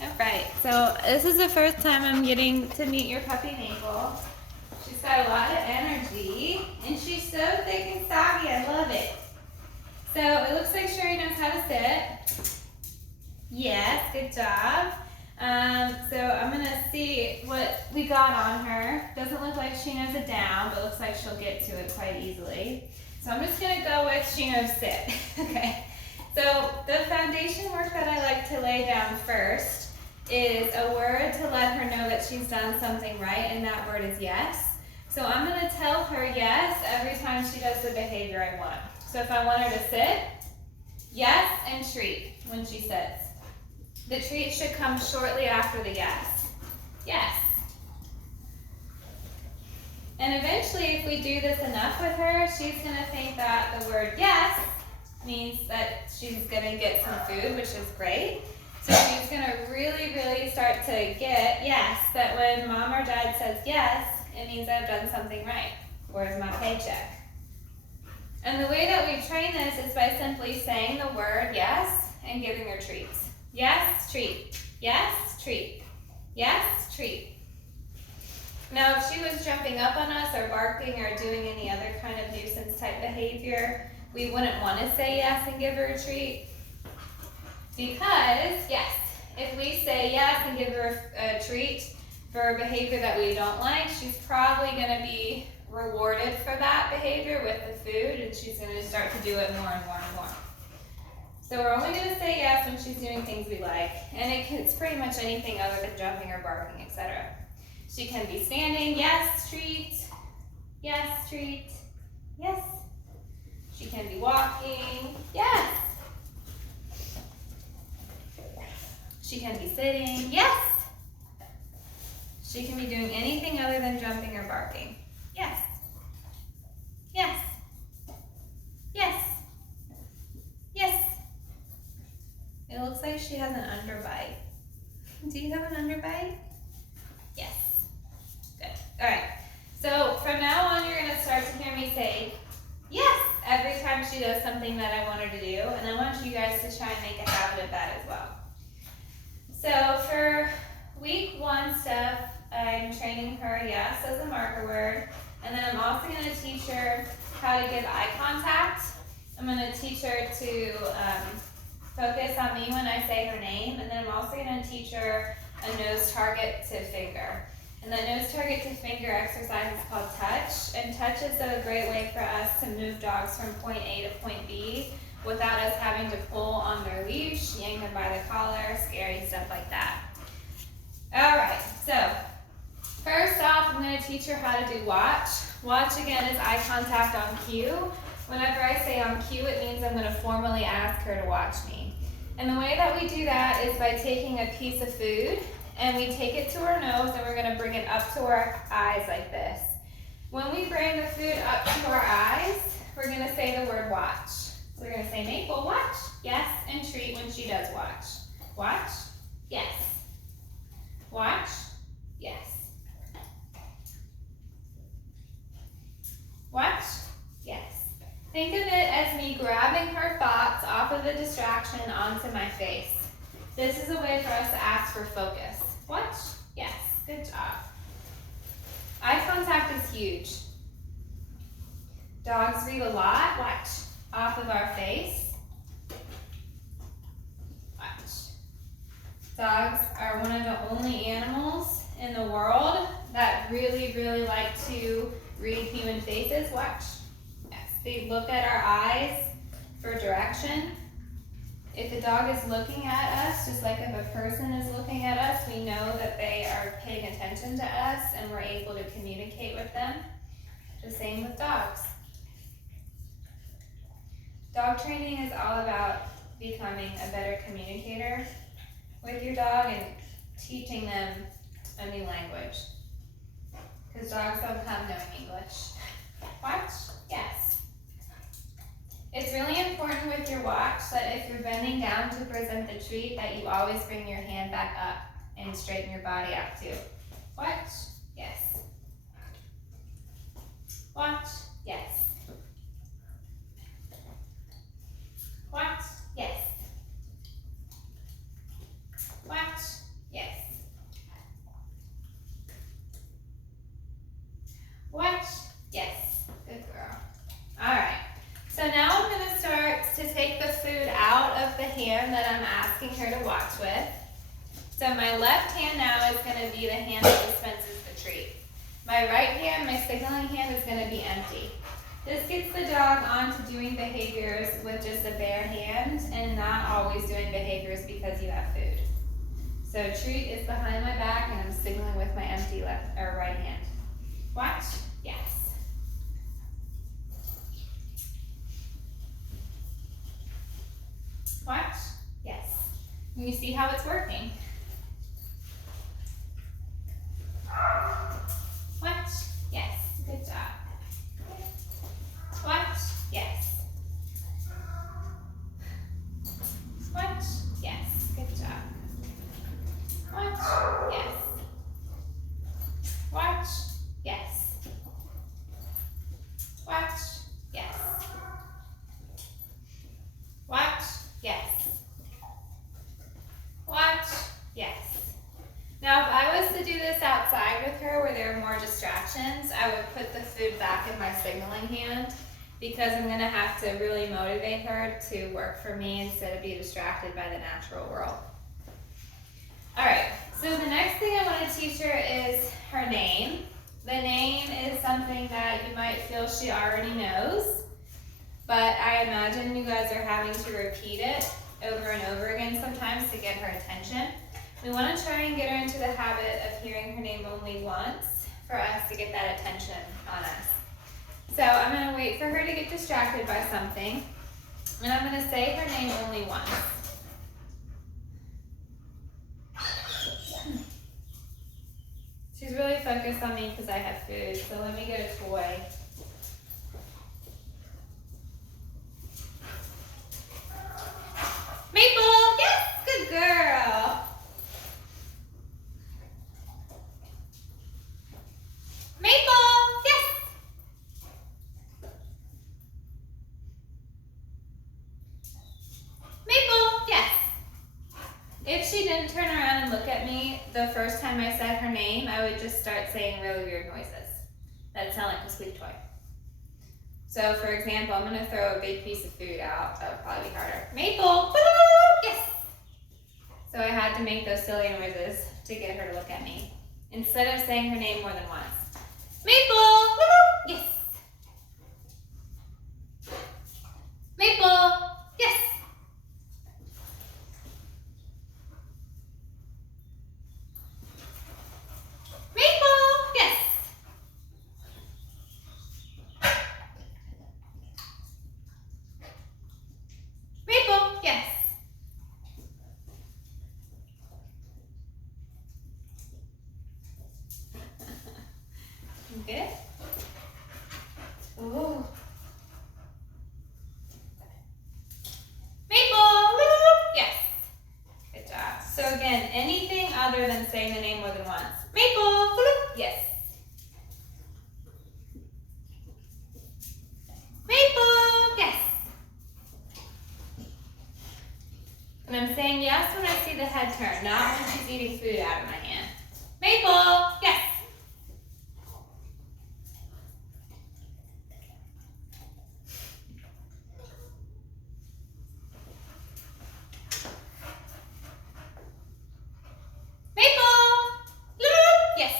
Alright, so this is the first time I'm getting to meet your puppy Maple. She's got a lot of energy, and she's so thick and stocky, I love it. So it looks like Sherry knows how to sit. Yes, good job. So I'm gonna see what we got on her. Doesn't look like she knows it down, but looks like she'll get to it quite easily. So I'm just gonna go with she knows sit. Okay. So the foundation work that I like to lay down first is a word to let her know that she's done something right, and that word is yes. So I'm gonna tell her yes every time she does the behavior I want. So if I want her to sit, yes, and treat when she sits. The treat should come shortly after the yes. Yes. And eventually, if we do this enough with her, she's gonna think that the word yes means that she's gonna get some food, which is great. So she's gonna really start to get yes, that when mom or dad says yes, it means I've done something right. Where's my paycheck? And the way that we train this is by simply saying the word yes and giving her treats. Yes, treat. Yes, treat. Yes, treat. Now, if she was jumping up on us or barking or doing any other kind of nuisance type behavior, we wouldn't want to say yes and give her a treat. Because, yes, if we say yes and give her a treat for a behavior that we don't like, she's probably going to be rewarded for that behavior with the food, and she's going to start to do it more and more and more. So we're only going to say yes when she's doing things we like, and it's pretty much anything other than jumping or barking, etc. She can be standing, yes, treat, yes, treat, yes. She can be walking, yes. She can be sitting, yes. She can be doing anything other than jumping or barking, yes. Yes. Yes. Yes. It looks like she has an underbite. Do you have an underbite? Yes. Good. All right. So from now on, you're going to start to hear me say yes every time she does something that I want her to do, and I want you guys to try and make a habit of that as well. So for week 1 stuff, I'm training her yes as a marker word, and then I'm also going to teach her how to give eye contact. I'm going to teach her to focus on me when I say her name, and then I'm also going to teach her a nose target to finger. And that nose target to finger exercise is called touch, and touch is a great way for us to move dogs from point A to point B without us having to pull on their leash, yank them by the collar, scary stuff like that. All right, so first off, I'm going to teach her how to do watch. Watch, again, is eye contact on cue. Whenever I say on cue, it means I'm going to formally ask her to watch me. And the way that we do that is by taking a piece of food, and we take it to her nose, and we're going to bring it up to our eyes like this. When we bring the food up to our eyes, we're going to say the word watch. So we're going to say, Maple, watch, yes, and treat when she does watch. Watch, yes. Watch, yes. Watch, yes. Think of it as me grabbing her thoughts off of the distraction onto my face. This is a way for us to ask for focus. Watch, yes, good job. Eye contact is huge. Dogs read a lot, watch, off of our face. Watch. Dogs are one of the only animals in the world that really like to read human faces. Watch. Yes, they look at our eyes for direction. If a dog is looking at us, just like if a person is looking at us, we know that they are paying attention to us and we're able to communicate with them. The same with dogs. Dog training is all about becoming a better communicator with your dog and teaching them a new language. Because dogs don't come knowing English. Watch? Yes. It's really important with your watch that if you're bending down to present the treat, that you always bring your hand back up and straighten your body out too. Watch? Yes. Watch? Yes. Watch? Yes. the hand that I'm asking her to watch with. So my left hand now is going to be the hand that dispenses the treat. My right hand, my signaling hand, is going to be empty. This gets the dog onto doing behaviors with just a bare hand and not always doing behaviors because you have food. So treat is behind my back and I'm signaling with my empty left or right hand. Watch. Yes. Watch. Yes. And you see how it's working. Watch. Yes. Good job. Watch. Yes. Watch. Yes. Good job. Watch. Yes. Watch. Yes. Watch. Yes. Watch. Yes. Watch. Yes. Now, if I was to do this outside with her where there are more distractions, I would put the food back in my signaling hand because I'm going to have to really motivate her to work for me instead of be distracted by the natural world. All right, so the next thing I want to teach her is her name. The name is something that you might feel she already knows, but I imagine you guys are having to repeat it over and over again sometimes to get her attention. We want to try and get her into the habit of hearing her name only once for us to get that attention on us. So I'm going to wait for her to get distracted by something, and I'm going to say her name only once. She's really focused on me because I have food, so let me get a toy. Maple! Yes! Good girl! Maple! Yes! Maple! Yes! If she didn't turn around and look at me the first time I said her name, I would just start saying really weird noises that sound like a squeak toy. So for example, I'm going to throw a big piece of food out. That would probably be harder. Maple! Yes! So I had to make those silly noises to get her to look at me instead of saying her name more than once. Maple! Yes! Maple! Yes! Maple! Yes! Maple! Yes! Good? Ooh. Maple! Yes! Good job. So again, anything other than saying the name more than once. Maple! Yes. Maple! Yes. And I'm saying yes when I see the head turn, not when she's eating food out of my hand. Maple! Yes. Maple! Yes.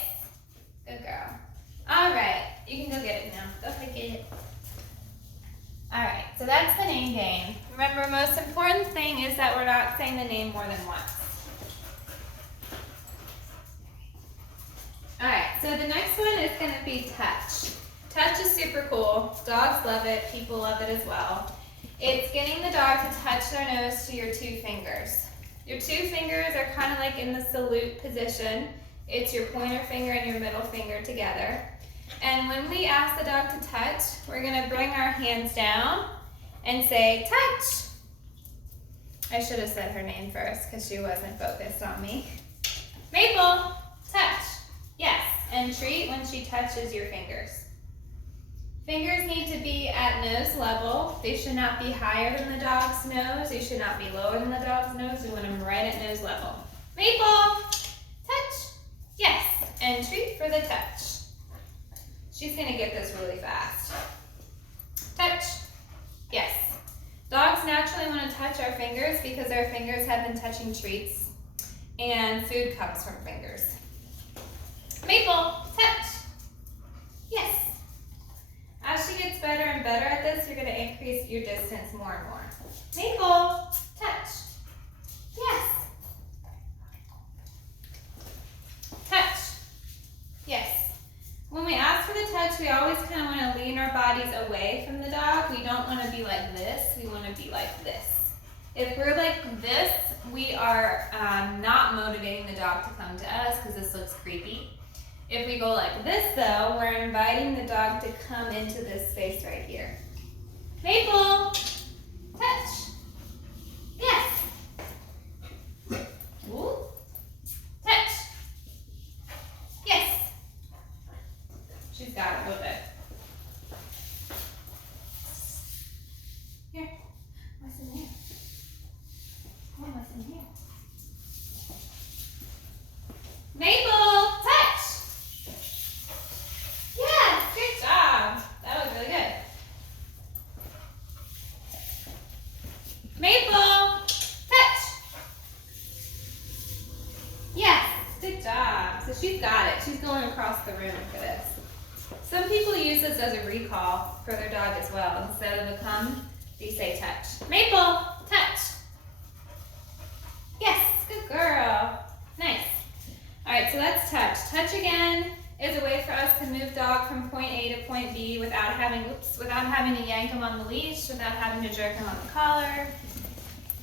Good girl. All right, you can go get it now. Go ahead, get it. All right, so that's the name game. Remember, most important thing is that we're not saying the name more than once. All right, so the next one is going to be touch. Touch is super cool. Dogs love it. People love it as well. It's getting the dog to touch their nose to your two fingers. Your two fingers are kind of like in the salute position. It's your pointer finger and your middle finger together. And when we ask the dog to touch, we're going to bring our hands down and say, touch. I should have said her name first because she wasn't focused on me. Maple, touch. Yes, and treat when she touches your fingers. Fingers need to be at nose level. They should not be higher than the dog's nose. They should not be lower than the dog's nose. We want them right at nose level. Maple, touch. Yes, and treat for the touch. She's going to get this really fast. Touch. Yes. Dogs naturally want to touch our fingers because our fingers have been touching treats and food comes from fingers. Maple, touch. Yes. As she gets better and better at this, you're going to increase your distance more and more. Maple, touch. Yes. Touch. Yes. When we ask for the touch, we always kind of want to lean our bodies away from the dog. We don't want to be like this. We want to be like this. If we're like this, we are not motivating the dog to come to us because this looks creepy. If we go like this, though, we're inviting the dog to come into this space right here. Maple, touch. Yes. Ooh. Touch. Yes. She's got it a little bit. Here. What's in here? Oh, what's in here? Maple, touch. Yes, good job. That was really good. Maple, touch. Yes, good job. So she's got it. She's going across the room for this. Some people use this as a recall for their dog as well. Instead of a come, they say touch. Maple, touch. Yes, good girl. Nice. All right, so that's touch. Touch again is a way for us to move dog from point A to point B without having to yank him on the leash, without having to jerk him on the collar.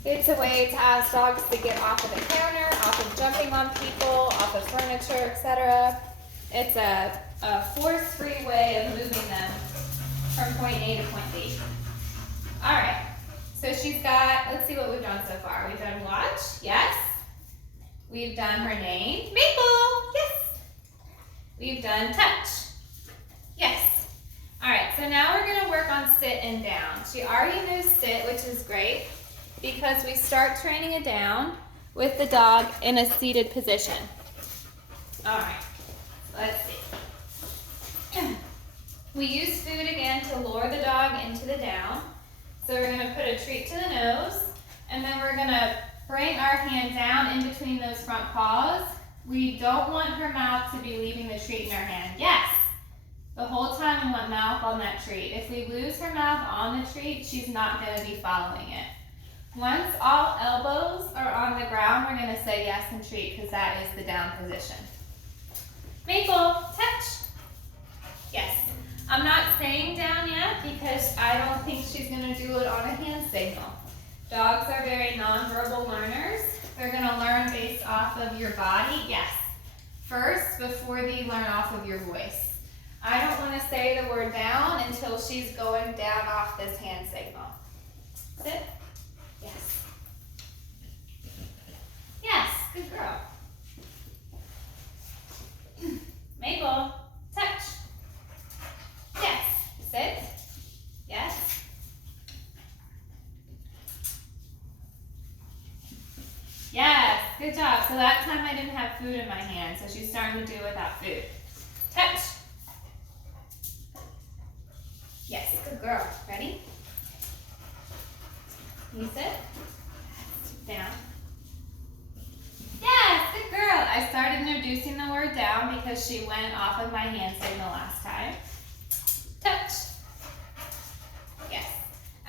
It's a way to ask dogs to get off of the counter, off of jumping on people, off of furniture, etc. It's a force-free way of moving them from point A to point B. All right, so she's got, let's see what we've done so far. We've done watch, yes. We've done her name, Maple, yes. We've done touch, yes. All right, so now we're gonna work on sit and down. She already knows sit, which is great, because we start training it down with the dog in a seated position. All right, let's see. We use food again to lure the dog into the down. So we're gonna put a treat to the nose, and then we're gonna bring our hand down in between those front paws. We don't want her mouth to be leaving the treat in her hand. Yes, the whole time we want mouth on that treat. If we lose her mouth on the treat, she's not gonna be following it. Once all elbows are on the ground, we're gonna say yes and treat because that is the down position. Maple, touch. Yes. I'm not saying down yet because I don't think she's gonna do it on a hand signal. Dogs are very nonverbal learners. They're gonna learn based off of your body, yes. First, before they learn off of your voice. I don't wanna say the word down until she's going down off this hand signal. Sit. Yes. Yes, good girl. Maple, touch. Yes. Sit. Yes. Yes, good job. So that time I didn't have food in my hand, so she's starting to do it without food. Touch. Yes, good girl. Ready? You sit. Down. Yes, good girl. I started introducing the word down because she went off of my hand signal last time. Touch. Yes.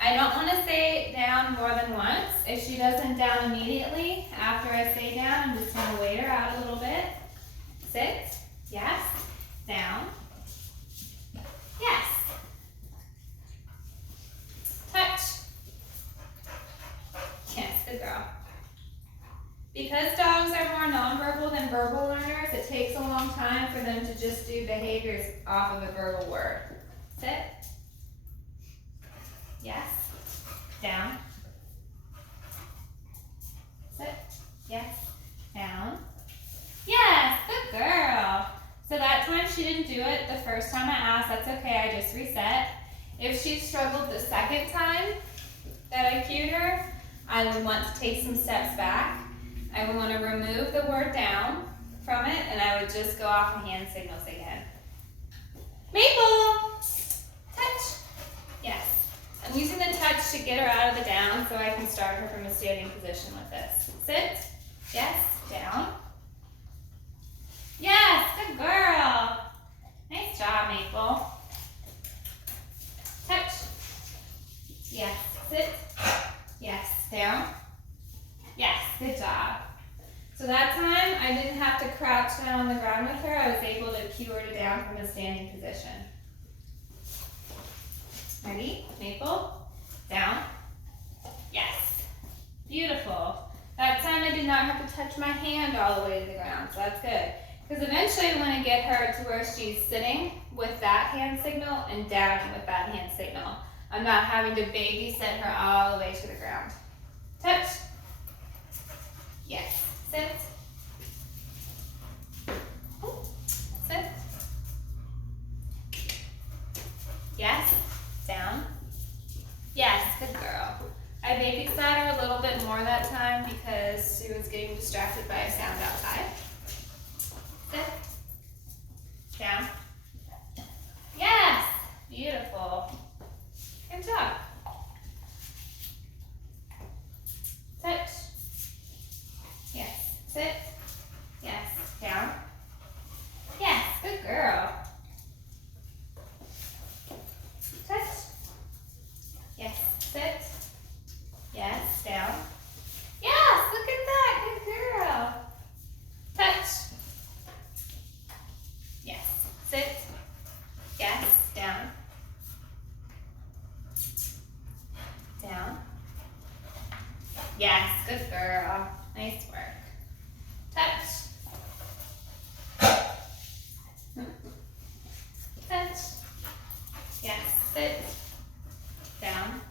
I don't want to say down more than once. If she doesn't down immediately after I say down, I'm just going to wait her out a little bit. Sit. Yes. Down. Yes. Touch. Yes, good girl. Because dogs are more nonverbal than verbal learners, it takes a long time for them to just do behaviors off of a verbal word. Sit. Yes. Down. Sit. Yes. Down. Yes, good girl. So that time she didn't do it the first time I asked, that's okay, I just reset. If she struggled the second time that I cued her, I would want to take some steps back. I would want to remove the word down from it, and I would just go off the hand signals again. Maple, touch. Yes. I'm using the touch to get her out of the down so I can start her from a standing position with this. Sit. Yes. Down. Yes. Good girl. Nice job, Maple. Touch. Yes. Sit. Yes. Down. Yes. Good job. So that time, I didn't have to crouch down on the ground with her. I was able to cue her to down from a standing position. Ready? Maple. Down. Yes. Beautiful. That time I did not have to touch my hand all the way to the ground, so that's good. Because eventually I want to get her to where she's sitting with that hand signal and downing with that hand signal. I'm not having to babysit her all the way to the ground. Touch. Yes. Sit. Sit. Yes. Down. Yes, good girl. I babysat her a little bit more that time because she was getting distracted by a sound outside. Sit. Down. Yes. Beautiful. Good job. Touch. Yes. Sit. Yes. Down. Yes. Good girl. Touch. Yes. Sit. Yes. Down. Yes. Look at that. Good girl. Touch. Yes. Sit. Yes. Down. Down. Yes. Good girl. Nice work. Touch. Touch. Yes. Sit. Down.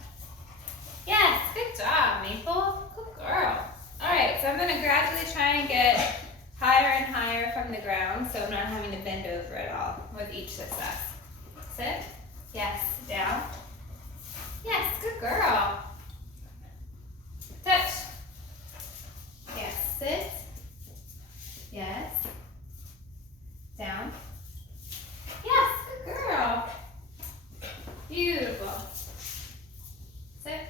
Yes. Good job, Maple. Good girl. All right. So I'm going to gradually try and get higher and higher from the ground, so I'm not having to bend over at all with each success. Sit. Yes. Down. Yes. Good girl. Touch. Yes. Sit. Yes. Down. Yes. Good girl. Beautiful. Sit.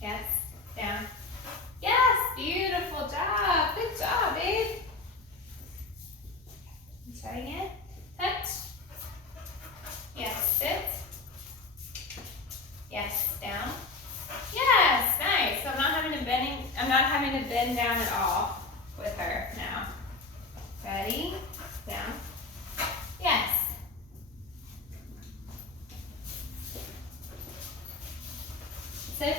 Yes. Down. Yes. Beautiful job. Good job, babe. Let's try again. Touch. Yes. Sit. Yes. Down. Yes. Nice. So I'm not having to bend down at all with her now. Ready? Down. Yes. Sit.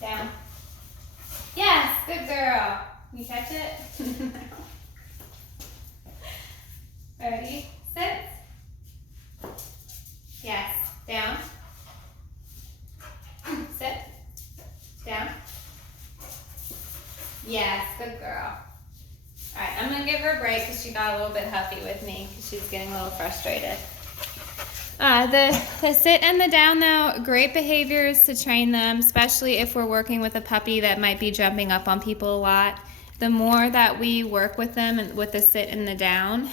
Down. Yes. Good girl. Can you catch it? Ready? Sit. Yes. Down. Sit. Down. Yes. Good girl. All right, I'm going to give her a break because she got a little bit huffy with me because she's getting a little frustrated. The sit and the down, though, great behaviors to train them, especially if we're working with a puppy that might be jumping up on people a lot. The more that we work with them and with the sit and the down,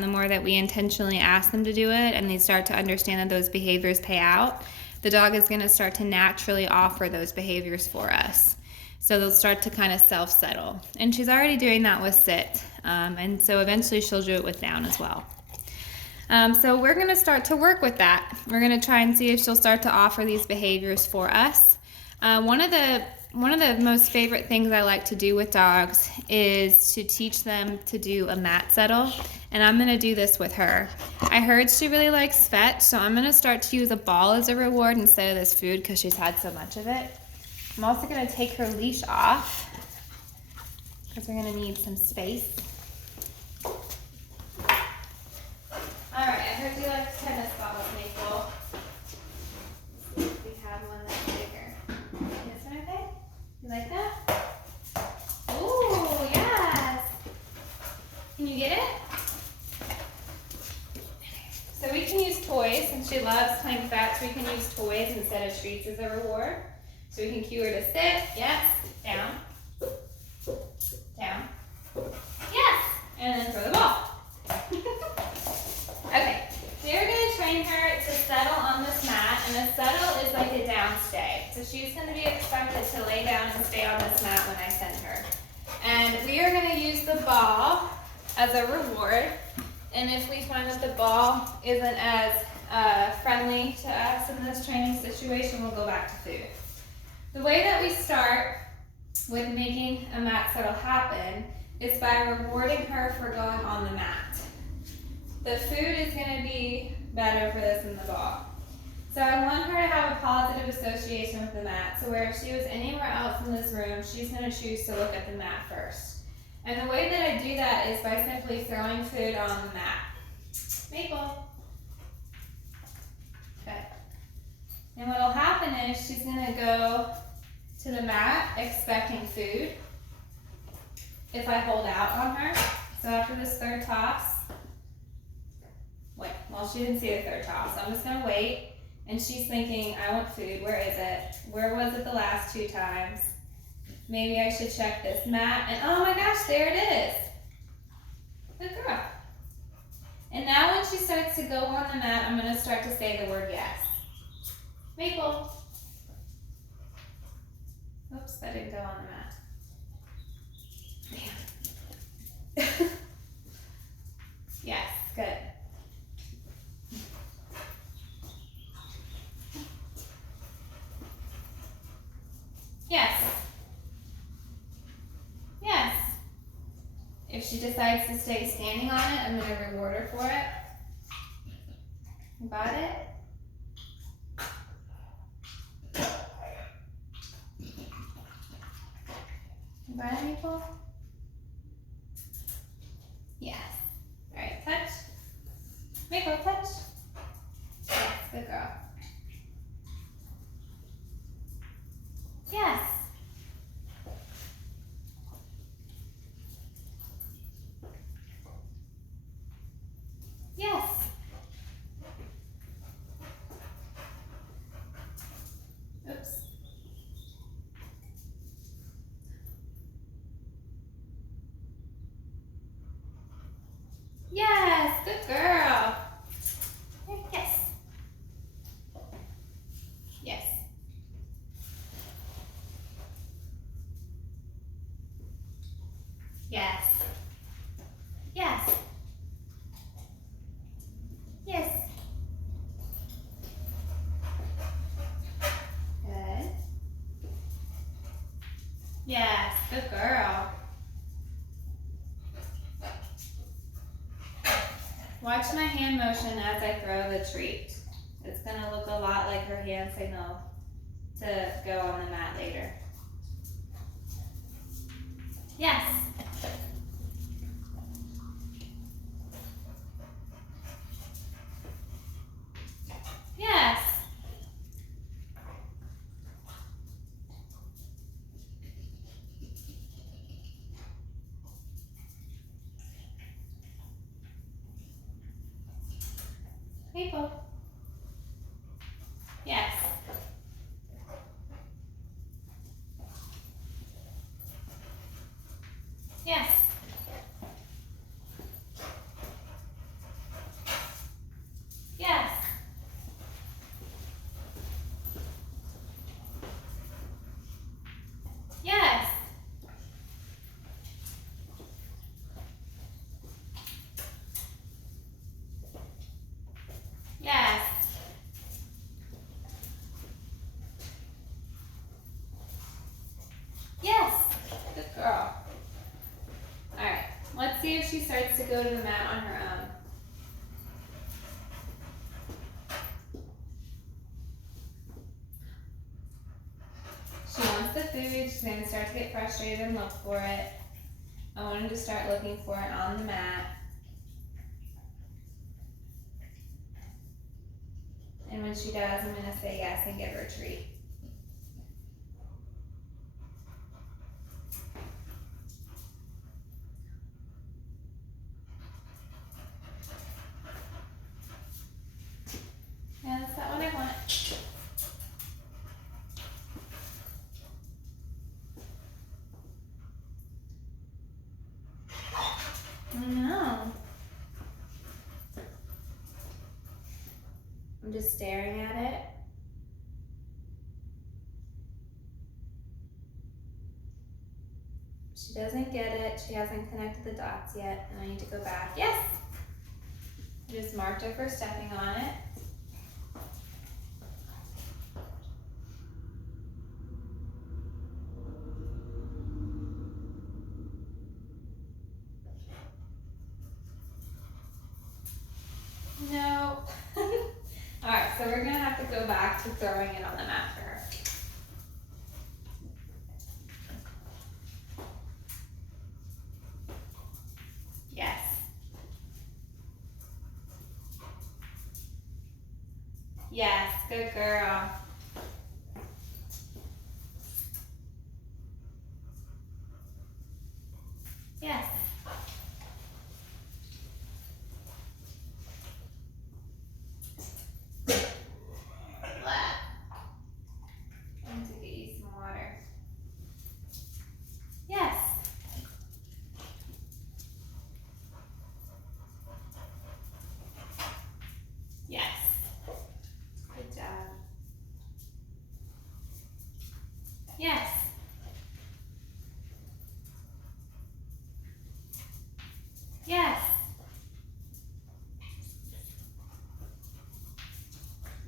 the more that we intentionally ask them to do it and they start to understand that those behaviors pay out, the dog is going to start to naturally offer those behaviors for us. So they'll start to kind of self-settle. And she's already doing that with sit. And so eventually she'll do it with down as well. So we're going to start to work with that. We're going to try and see if she'll start to offer these behaviors for us. One of the most favorite things I like to do with dogs is to teach them to do a mat settle. And I'm going to do this with her. I heard she really likes fetch, so I'm going to start to use a ball as a reward instead of this food because she's had so much of it. I'm also going to take her leash off because we're going to need some space. All right, I heard you like tennis balls, Maple. Let's see if we have one that's bigger. This one okay? You like that? Ooh, yes. Can you get it? So we can use toys, since she loves playing fetch, we can use toys instead of treats as a reward. So we can cue her to sit, yes, down, down, yes, and then throw the ball. Okay, so you're going to train her to settle on this mat, and a settle expected to lay down and stay on this mat when I send her. And we are gonna use the ball as a reward. And if we find that the ball isn't as friendly to us in this training situation, we'll go back to food. The way that we start with making a mat settle happen is by rewarding her for going on the mat. The food is gonna be better for this than the ball. So I want her to have a positive association with the mat. So where if she was anywhere else in this room, she's gonna choose to look at the mat first. And the way that I do that is by simply throwing food on the mat. Maple. Okay. And what'll happen is she's gonna go to the mat expecting food if I hold out on her. So after this third toss, wait, well she didn't see the third toss, so I'm just gonna wait. And she's thinking, I want food, where is it? Where was it the last 2 times? Maybe I should check this mat, and oh my gosh, there it is. Good girl. And now when she starts to go on the mat, I'm gonna start to say the word yes. Maple. Oops, that didn't go on the mat. Damn. Yes, good. Yes. Yes. If she decides to stay standing on it, I'm going to reward her for it. Got it? Got it, Maple? Yes. All right, touch. Maple, touch. Yes, good girl. Yes. Yes. Oops. Yes, good girl. Yes. Yes. Yes. Yes. Yes. Good. Yes, good girl. Watch my hand motion as I throw the treat. It's going to look a lot like her hand signal to go on the mat later. Yes. Yes. Maple. Yes. Yes. Yes. Yes. Yes. Yes. Good girl. All right. Let's see if she starts to go to the mat on her own. She wants the food. She's going to start to get frustrated and look for it. I want her to start looking for it on the mat. And when she does, I'm going to say yes and give her a treat. Yeah, that's not what I want. No. I'm just staring at it. She doesn't get it. She hasn't connected the dots yet, and I need to go back. Yes! I just marked her for stepping on it. No. All right, so we're gonna have to go back to throwing it on the mat for her. Yes. Yes, good girl. Yes. I need to get you some water. Yes. Yes. Good job. Yes. Yes.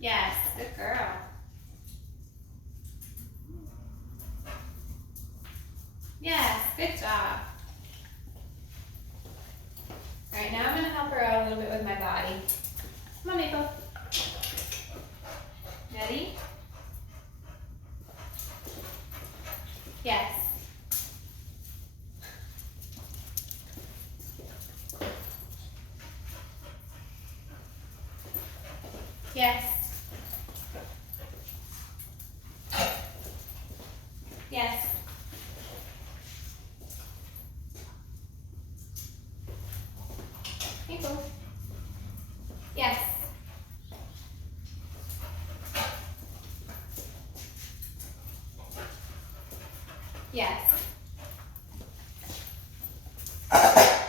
Yes. Good girl. Yes. Good job. All right, now I'm going to help her out a little bit with my body. Come on, Maple. Ready? Yes. Yes. Yes. Maple. Yes. Yes.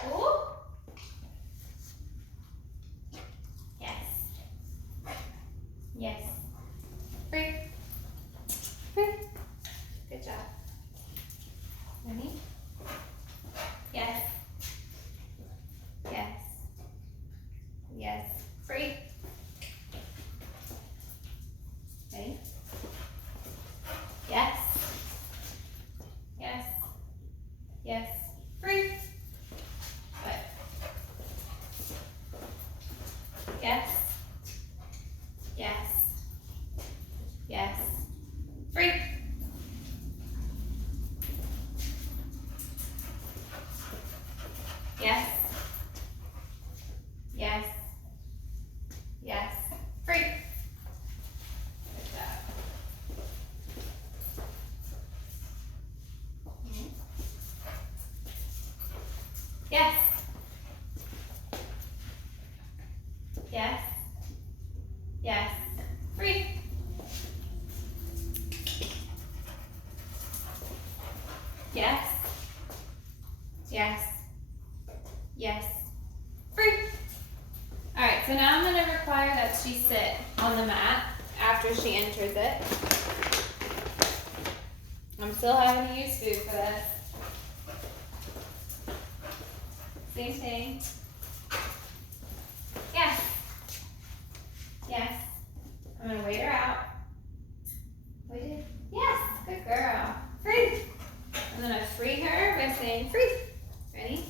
Ooh. Yes. Yes. Free. Free. Good job. Ready? Yes. Yes. Yes. Free. Ready? Yes. Yes. Yes. Free. Good. Yes. Yes. Yes. Free. Yes. Yes. Yes. Free. Good job. Yes. Yes. Yes. Free. Yes. Yes. Yes. Free. All right, so now I'm going to require that she sit on the mat after she enters it. I'm still having to use food for this. Same thing. Yes. Yes. I'm going to wait her out. Waited. Yes. Good girl. Free. I'm going to free her by saying free. Ready?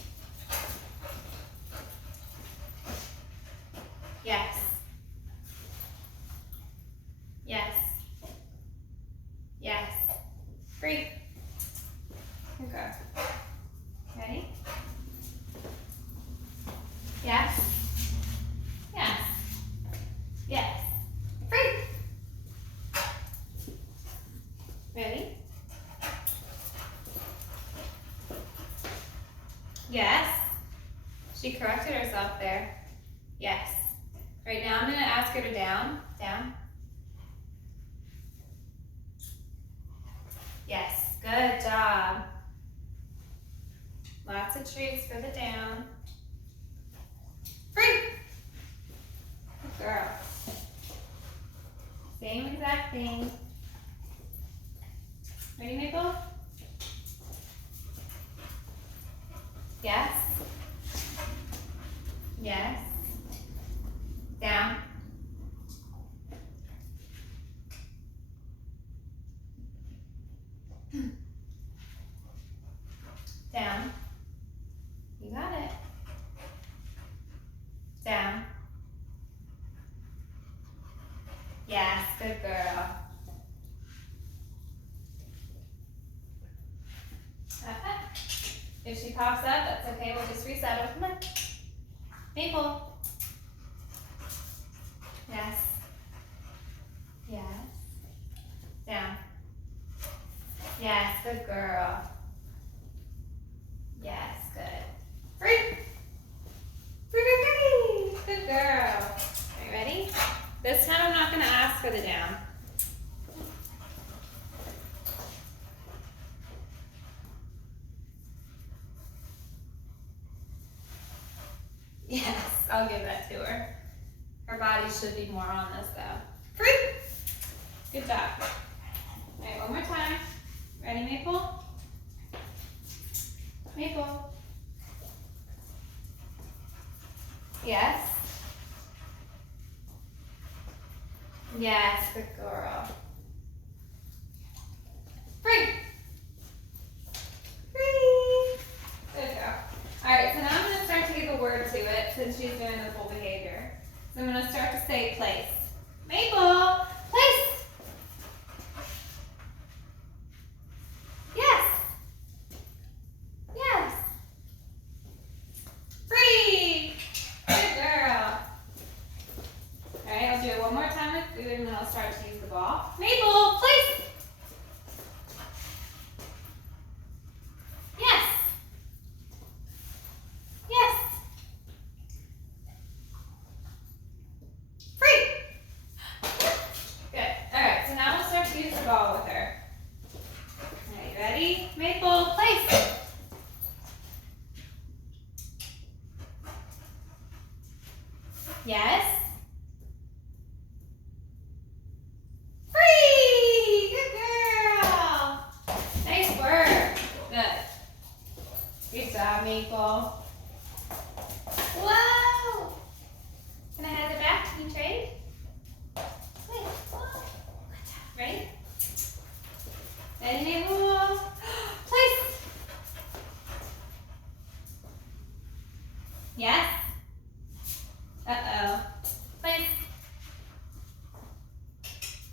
Yes. Yes. Yes. Free. Good girl. Ready? Yes. Yes. Yes. Free. Ready? Yes. She corrected herself there. Yes. Right now I'm going to ask her to down. Down. Yes. Good job. Lots of treats for the down. Free. Good girl. Same exact thing. Ready, Maple? Down. You got it. Down. Yes, good girl. If she pops up, that's okay. We'll just reset her. Come on. Maple. Yes. Yes. Down. Yes, good girl. Yes, good. Free. Free, free, free. Good girl. Are you ready? This time I'm not going to ask for the down. Yes, I'll give that to her. Her body should be more on this though. Free. Good job. All right, one more time. Ready, Maple? Maple. Yes. Yes, good girl. Free. Free. Good girl. All right, so now I'm going to start to give a word to it since she's doing the full behavior. So I'm going to start to say place. Maple, place. Yes. Yes. Free. Good girl. All right, I'll do it one more time with food and then I'll start to use the ball. Maple, place. Yes. Yes. Free. Good. All right, so now we'll start to use the ball with her. All right, ready? Maple, place. Yes. Free! Good girl! Nice work. Good. Good job, Maple. Whoa! Can I have it back? Can you trade? Wait, whoa. Good job. Ready? Ready, Maple? Place. Yes.